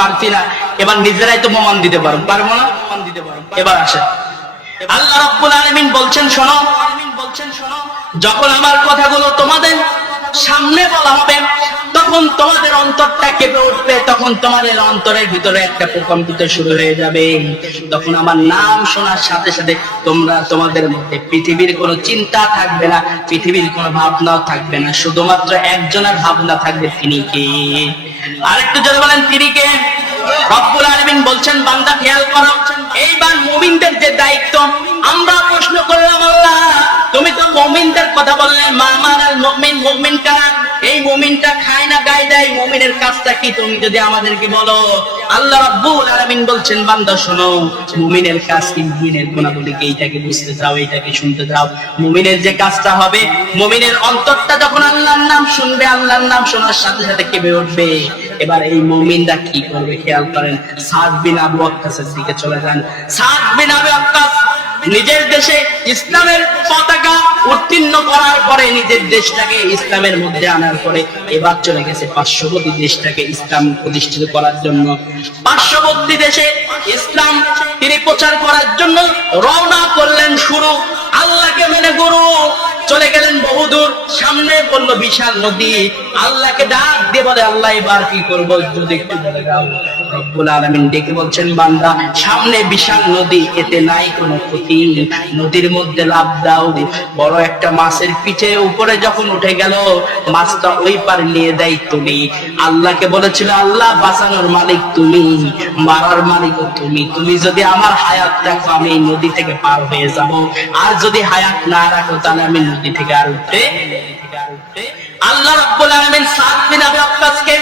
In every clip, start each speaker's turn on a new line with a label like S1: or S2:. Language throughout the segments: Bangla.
S1: পারছি না। এবার নিজেরাই তো মমান দিতে পারো পারব না? প্রমাণ দিতে পারো এবার আসে আল্লাহ রব্বুল আলমিন বলছেন শোনো বলছেন, শোনো। যখন আমার কথাগুলো তোমাদের সামনে বলা হবে তখন তোমাদের অন্তরটা কেঁপে উঠবে, তখন তোমাদের অন্তরের ভিতরে একটা প্রকম্পিত শুরু হয়ে যাবে। তখন আমার নাম শোনার সাথে সাথে তোমরা তোমাদের মধ্যে পৃথিবীর কোনো চিন্তা থাকবে না, পৃথিবীর কোনো ভাবনাও থাকবে না। শুধুমাত্র একজনের ভাবনা থাকবে তিনি কে? আরেকটু যদি বলেন, তিনি কে? রব্বুল আলামিন বলছেন, বান্দা, খেয়াল করো, এইবার মুমিনদের যে দায়িত্ব, আমরা প্রশ্ন করলাম, আল্লাহ, তুমি তো মুমিনদের কথা বললে, মা মারাল মুমিন মুমিন কারা? এই মুমিনটা খায় না, গায়ে দেয় মুমিনের কাজটা কি তুমি যদি আমাদেরকে বলো? আল্লাহ রাব্বুল আলামিন বলছেন, বান্দা শোনো, মুমিনের কাজ কি? মুমিনের গুণাবলী কি এইটাকে বুঝতে চাও এইটাকে শুনতে চাও মুমিনের যে কাজটা হবে, মুমিনের অন্তরটা যখন আল্লাহর নাম শুনবে, আল্লাহর নাম শোনার সাথে সাথে কেঁপে উঠবে। এবার এই মুমিনরা কি করবে? খেয়াল করেন, সাদ বিন আবু আক্কাসের দিকে চলে যান। সাদ বিন আবু আক্কাস নিজের দেশে ইসলামের পতাকা উত্তীর্ণ করার পরে নিজের দেশটাকে ইসলামের মধ্যে আনার পরে এবার চলে গেছে পার্শ্ববর্তী দেশটাকে ইসলাম প্রতিষ্ঠিত করার জন্য। পার্শ্ববর্তী দেশে ইসলাম তিনি প্রচার করার জন্য রওনা করলেন শুরু। আল্লাহকে মেনে গুরু চলে গেলেন বহুদূর সামনে পড়ল বিশাল নদী। আল্লাহকে ডাক দিয়ে বলে, আল্লাহ, এবার কি করব? যদি একটু বলে আলামিন ডেকে বলছেন, বান্দা, সামনে বিশাল নদী, এতে নাই কোনো ক্ষতি। নদীর মধ্যে লাভ দাও। বড় একটা মাছের পিঠে উপরে যখন উঠে গেল, মাছটা ওই পারে নিয়ে দেয় তুমি। আল্লাহকে বলেছিল, আল্লাহ, বাঁচানোর মালিক তুমি, মারার মালিকও তুমি। তুমি যদি আমার হায়াত রাখো, আমি নদী থেকে পার হয়ে যাব। আর যদি হায়াত না রাখো, তাহলে আমি নদী থেকে আর উঠতে আল্লাহ আলামিন সাত বিন আবি ওয়াক্কাসকে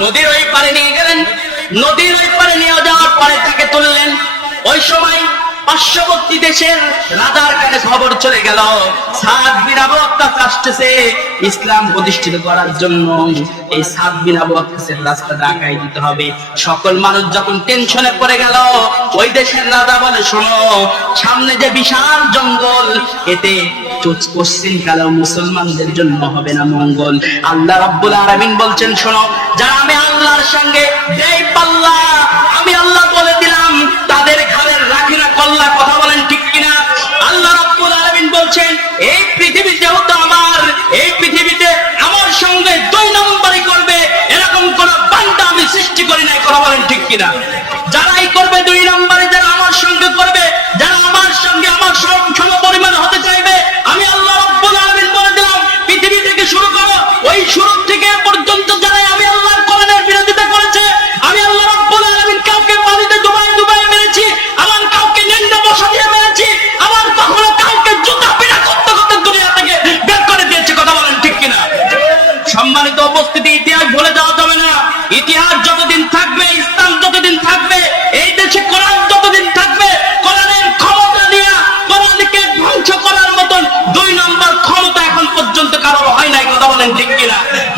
S1: নদীর ওই পারে নিয়ে গেলেন। নদীর ওই পারে নিয়ে যাওয়ার পরে তাকে তুললেন। ওই সময় পার্শ্ববর্তী দেশের রাজার খবর চলে গেল, সাত বিন আবু ওয়াক্কাস আসতেছে ইসলাম প্রতিষ্ঠিত করার জন্য। এই সাত বিন আবু ওয়াক্কাসের রাস্তাটা আগাই দিতে হবে। সকল মানুষ যখন টেনশনে পড়ে গেল, ওই দেশের রাজা বলে, শোনো, সামনে যে বিশাল জঙ্গল, এতে পশ্চিম মুসলমানদের জন্য হবে না মঙ্গল। আল্লাহ রাব্বুল আলামিন বলছেন, শোনো, যারা আমি আল্লাহর সঙ্গে দেই পাল্লা আমি আল্লাহ বলে দিলাম, তাদের ঘরের রাখি কল্লা কথা বলেন ঠিক কিনা? আল্লাহ রাব্বুল আলামিন বলছেন, এই পৃথিবী যেহেতু আমার, এই পৃথিবীতে আমার সঙ্গে দুই নম্বরই করবে, এরকম কোন বান্দা আমি সৃষ্টি করি নাই, কথা বলেন ঠিক কিনা? করো ওই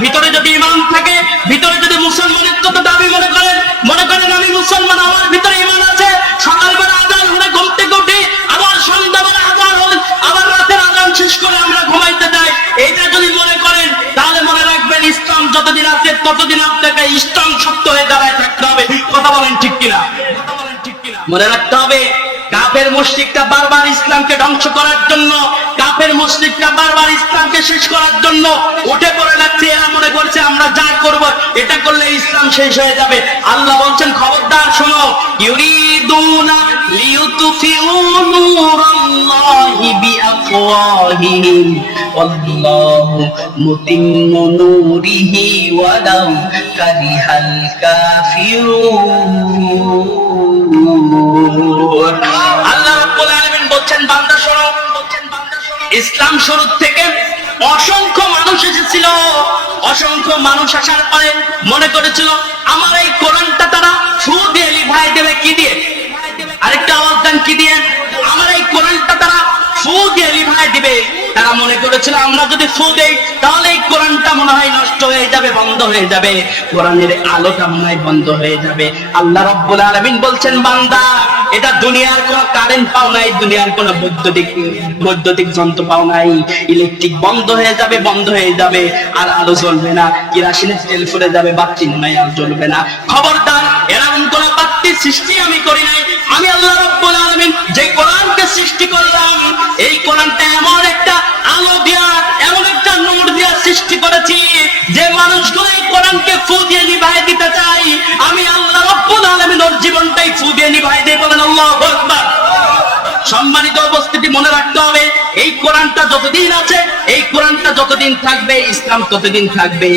S1: ভিতরে যদি ইমান থাকে, ভিতরে যদি মুসলমানের কত দাবি মনে করেন মনে করেন আমি মুসলমান, আমার ভিতরে ইমান আছে। সকালবেলা আজান হলে ঘুম থেকে উঠি, আবার সন্ধ্যাবেলা আজান হলে, আবার রাতের আজান শেষ করে আমরা ঘুমাইতে যাই। এইটা যদি মনে করেন, তাহলে মনে রাখবেন ইসলাম যতদিন আছে, ততদিন আপনাকে ইসলাম সত্য হয়ে দাঁড়ায় থাকতে হবে। কথা বলেন ঠিক কিনা? মনে রাখতে হবে, কাফের মুশরিকটা বারবার ইসলামকে ধ্বংস করার জন্য কাফের মুশরিকটা বারবার ইসলামকে শেষ করার জন্য উঠে পড়ে যাচ্ছে, এরা মনে করছে আমরা যা করব, এটা করলে ইসলাম শেষ হয়ে যাবে। আল্লাহ বলছেন, খবরদার শোনো, ইউরিদুনা লিইউতফিউ নূরাল্লাহি বিআফওয়াহিহিম, ওয়াল্লাহু মুতিম্মু নূরিহি ওয়ালাউ কারিহাল কাফিরুন। ইসলাম শুরু থেকে অসংখ্য মানুষ এসেছিল, অসংখ্য মানুষ আসার পরে মনে করেছিল, আমার এই কোরআনটা তারা সু দিয়ে লিভাই দেবে, কি দিয়ে? আরেকটা আওয়াজ দেন, কি দিয়ে? আমার এই কোরআনটা তারা ফু দিয়ে লিভাই দিবে। তারা মনে করেছিল, আমরা যদি ফু দেই, তাহলে এই কোরআনটা মনে হয় নষ্ট হয়ে যাবে, বন্ধ হয়ে যাবে। কোরআনের আলোটা মনে হয় বন্ধ হয়ে যাবে। আল্লাহ রব্বুল আলামিন বলছেন, বান্দা, এটা দুনিয়ার কোন কারেন্ট পাও নাই, দুনিয়ার কোন বৈদ্যুতিক বৈদ্যুতিক যন্ত্র পাও নাই। ইলেকট্রিক বন্ধ হয়ে যাবে, বন্ধ হয়ে যাবে, আর আলো জ্বলবে না। কেরাসিনের তেল ফুলে যাবে, বাতি হয় আর জ্বলবে না। খবরদার এরকম কোন বাত্তির সৃষ্টি আমি করি নাই। আমি আল্লাহ রব্বুল আলামিন যে কোরআনকে সৃষ্টি করলাম, এই কোরআনটা এমন সৃষ্টি করেছি, যে মানুষগুলো এই কোরআনকে ফু দিয়ে নিভাই দিতে চাই আমি আল্লাহ রব্বুল আলামিন ওর জীবনটাই ফু দিয়ে নিভাই দিয়ে বলেন আল্লাহু আকবার। সম্মানিত উপস্থিতি, মনে রাখতে হবে, এই কোরআনটা যতদিন আছে, এই কোরআনটা যতদিন থাকবে, ইসলাম ততদিন থাকবে।